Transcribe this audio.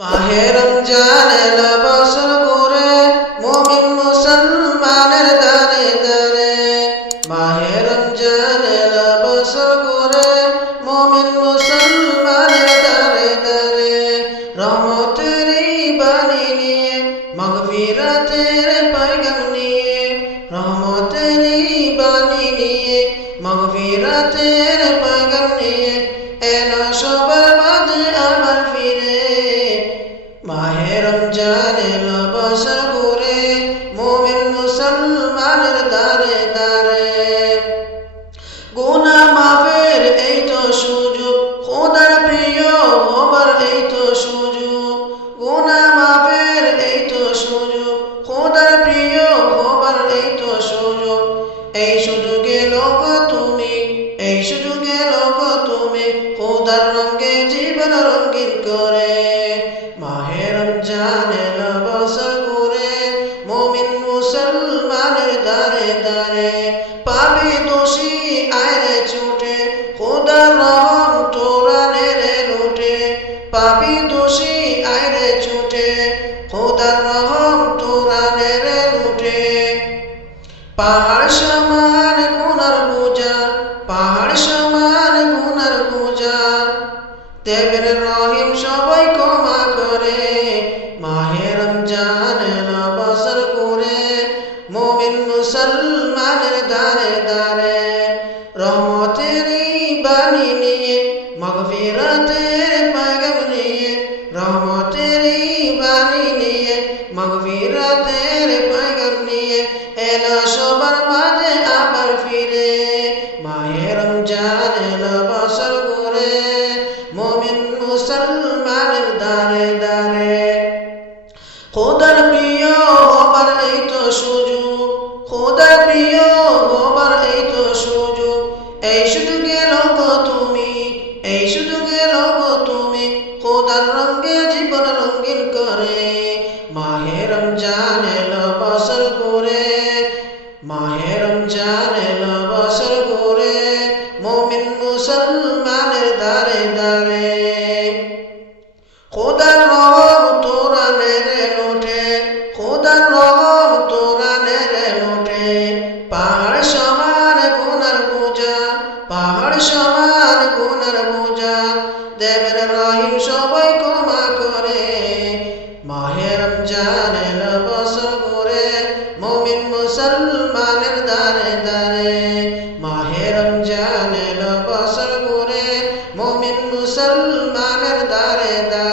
মাহে রমজান এলো বছর ঘুরে মুমিন মুসলমানের দারে দারে মাহে রমজান এলো বছর ঘুরে মুমিন মুসলমানের দারে দারে রহমতেরই বাণী নিয়ে, মগফিরাতের পয়গাম নিয়ে রহমতেরই বাণী নিয়ে, মগফিরাতের পয়গাম নিয়ে রমজান এলো বছর মুমিন মুসলমানের দারে দারে গুনা মাফের এই তো সুযোগ, খোদার প্রিয় হবার এই তো সুযোগ। গুনা মাফের এই তো সুযোগ, খোদার প্রিয় হবার এই তো সুযোগ। এই সুযোগে লোক তুমি, এই সুযোগে লোক তুমি, খোদার রঙে জীবন রঙিন করে। মাহে এলো বছর ঘুরে মুমিন মুসলমানের দারে দারে পাবি দোষী আয়রে ছুটে খোদার রহম তোরা নেরে লুটে। পাবি দোষী আয়রে ছুটে খোদার রহম তোরা নেরে লুটে। পাহাড় সমান গুনার পূজা, পাহাড় সমান গুনার পূজা। দেবের রহিম করে মাহে রমজান বছর করে মুমিন মুসলমানের দারে দারে রহমতেরই বাণী নিয়ে, মগফিরাতের পাগম নিয়ে রহমতেরই বাণী নিয়ে, মগফিরাতের পাগম নিয়ে এলো সবার মাঝে আবার ফিরে। মাহে রমজান বছর ঘুরে মুমিন মুসলমানের দারে দারে খোদার প্রিয় হবার এই তো সুযোগ। খোদার প্রিয় হবার এই তো সুযোগ। এই সুযোগে লোক তুমি, এই সুযোগে লোক তুমি, খোদার রঙ্গে জীবন রঙ্গিন করে, মাহে রমজান এলো বছর করে, মাহে রমজান এলো বছর করে, মুমিন মুসলমানের দারে দারে খোদার আমার সমান গুণের বোঝা দেবের রহিম সবাই ক্ষমা করে। মাহের জানের বছর করে মমিন মুসলমানের দারে দারে মাহের জানের বছর করে মমিন মুসলমানের দারে দারে